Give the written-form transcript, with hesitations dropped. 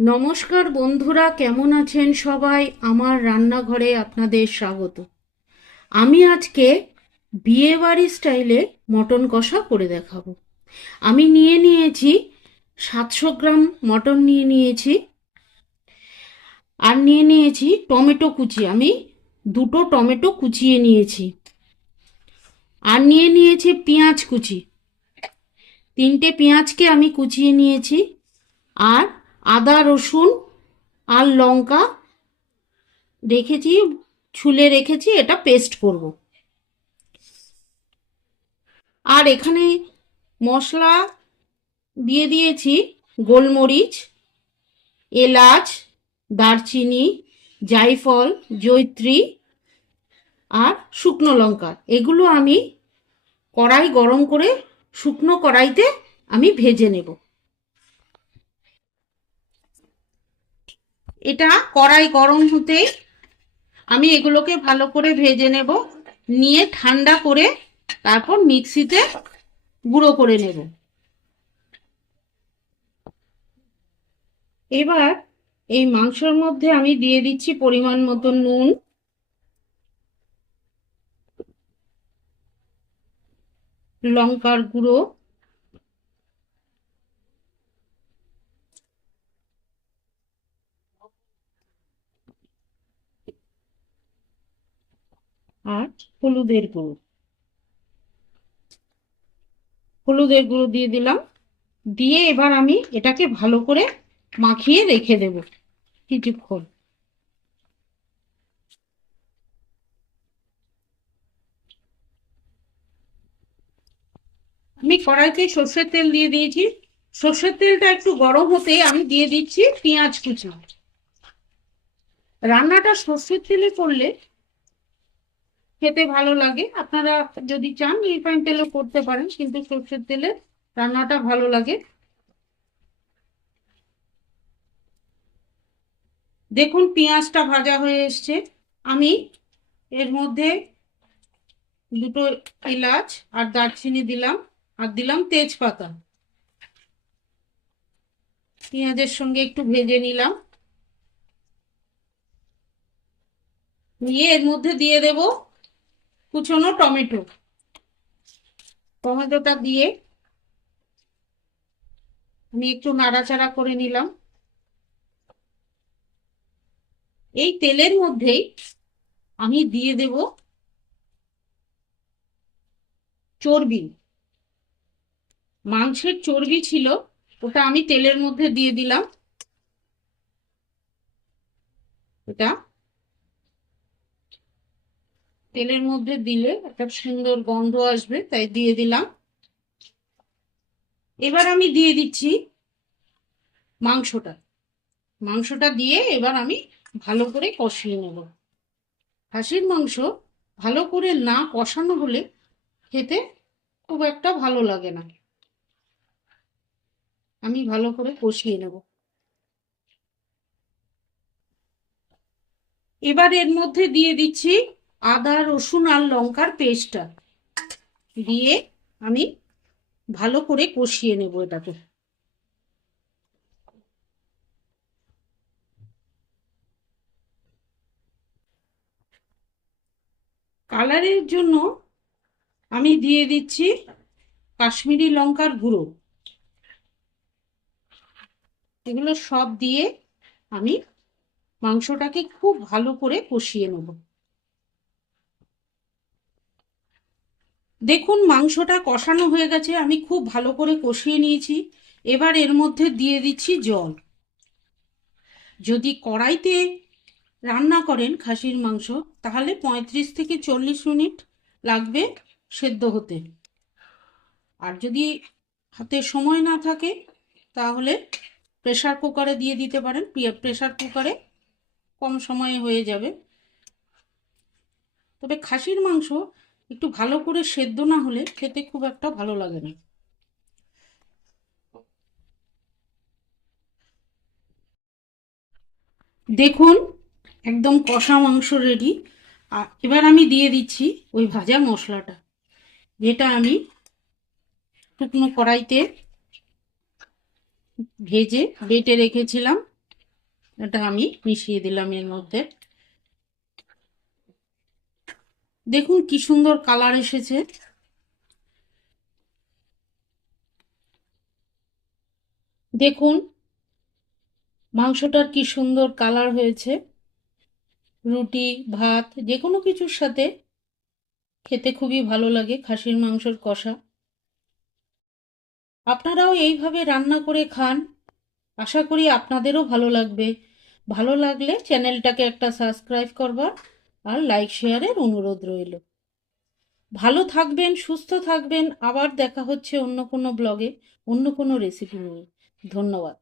নমস্কার বন্ধুরা, কেমন আছেন সবাই? আমার রান্নাঘরে আপনাদের স্বাগত। আমি আজকে বিয়েবাড়ি স্টাইলে মটন কষা করে দেখাবো। আমি নিয়ে নিয়েছি 700 গ্রাম মটন নিয়ে নিয়েছি, আর নিয়ে নিয়েছি টমেটো কুচি। আমি দুটো টমেটো কুচিয়ে নিয়েছি, আর নিয়ে নিয়েছি পেঁয়াজ কুচি। 3টে পেঁয়াজকে আমি কুচিয়ে নিয়েছি, আর আদা রসুন আর লঙ্কা রেখেছি, ছুলে রেখেছি, এটা পেস্ট করব। আর এখানে মশলা দিয়ে দিয়েছি গোলমরিচ, এলাচ, দারচিনি, জায়ফল, জয়িত্রী আর শুকনো লঙ্কা। এগুলো আমি কড়াই গরম করে শুকনো কড়াইতে আমি ভেজে নেব। এটা কড়াই গরম হতেই আমি এগুলোকে ভালো করে ভেজে নেব, নিয়ে ঠান্ডা করে তারপর মিক্সিতে গুঁড়ো করে নেব। এবার এই মাংসের মধ্যে আমি দিয়ে দিচ্ছি পরিমাণ মতো নুন, লঙ্কার গুঁড়ো, আর হলুদের গুঁড়ো। হলুদের গুঁড়ো দিয়ে দিলাম। দিয়ে এবার আমি এটাকে ভালো করে মাখিয়ে রেখে দেব কিছুক্ষণ। আমি কড়াইতে সর্ষের তেল দিয়ে দিয়েছি। সর্ষের তেলটা একটু গরম হতে আমি দিয়ে দিচ্ছি পেঁয়াজ কুচি। রান্নাটা সর্ষের তেলে করলে খেতে ভালো লাগে। আপনারা যদি চান রিফাইন তেলেও করতে পারেন, কিন্তু সর্ষের তেলে রান্নাটা ভালো লাগে। দেখুন পেঁয়াজটা ভাজা হয়ে এসছে। আমি এর মধ্যে দুটো এলাচ আর দারচিনি দিলাম, আর দিলাম তেজপাতা। পেঁয়াজের সঙ্গে একটু ভেজে নিলাম, নিয়ে এর মধ্যে দিয়ে দেব কুচনো টমেটো। টমেটোটা দিয়ে আমি একটু নাড়াচাড়া করে নিলাম। এই তেলের মধ্যেই আমি দিয়ে দেব চর্বি। মাংসের চর্বি ছিল, ওটা আমি তেলের মধ্যে দিয়ে দিলাম। এটা তেলের মধ্যে দিলে একটা সুন্দর গন্ধ আসবে, তাই দিয়ে দিলাম। এবার আমি দিয়ে দিচ্ছি মাংসটা। মাংসটা দিয়ে এবার আমি ভালো করে কষিয়ে নেব। খাসির মাংস ভালো করে না কষানো হলে খেতে খুব একটা ভালো লাগে না। আমি ভালো করে কষিয়ে নেব। এবার এর মধ্যে দিয়ে দিচ্ছি আদা রসুন আর লঙ্কার পেস্টটা। দিয়ে আমি ভালো করে কষিয়ে নেব এটাকে। কালারের জন্য আমি দিয়ে দিচ্ছি কাশ্মীরি লঙ্কার গুঁড়ো। এগুলো সব দিয়ে আমি মাংসটাকে খুব ভালো করে কষিয়ে নেব। দেখুন মাংসটা কষানো হয়ে গেছে, আমি খুব ভালো করে কষিয়ে নিয়েছি। এবার এর মধ্যে দিয়ে দিচ্ছি জল। যদি কড়াইতে রান্না করেন খাসির মাংস, তাহলে 35 থেকে 40 মিনিট লাগবে সেদ্ধ হতে। আর যদি হাতে সময় না থাকে তাহলে প্রেসার কুকারে দিয়ে দিতে পারেন। প্রেসার কুকারে কম সময়ে হয়ে যাবে। তবে খাসির মাংস একটু ভালো করে সেদ্ধ না হলে খেতে খুব একটা ভালো লাগে না। দেখুন একদম কষা মাংস রেডি। আর এবার আমি দিয়ে দিচ্ছি ওই ভাজা মশলাটা, যেটা আমি শুকনো কড়াইতে ভেজে বেটে রেখেছিলাম। এটা আমি মিশিয়ে দিলাম এর মধ্যে। দেখুন কি সুন্দর কালার এসেছে। দেখুন মাংসটার কি সুন্দর কালার হয়েছে। রুটি, ভাত, যে কোনো কিছুর সাথে খেতে খুবই ভালো লাগে খাসির মাংসের কষা। আপনারাও এইভাবে রান্না করে খান, আশা করি আপনাদেরও ভালো লাগবে। ভালো লাগলে চ্যানেলটাকে একটা সাবস্ক্রাইব করবার আর লাইক শেয়ারের অনুরোধ রইল। ভালো থাকবেন, সুস্থ থাকবেন। আবার দেখা হচ্ছে অন্য কোনো ব্লগে, অন্য কোনো রেসিপি নিয়ে। ধন্যবাদ।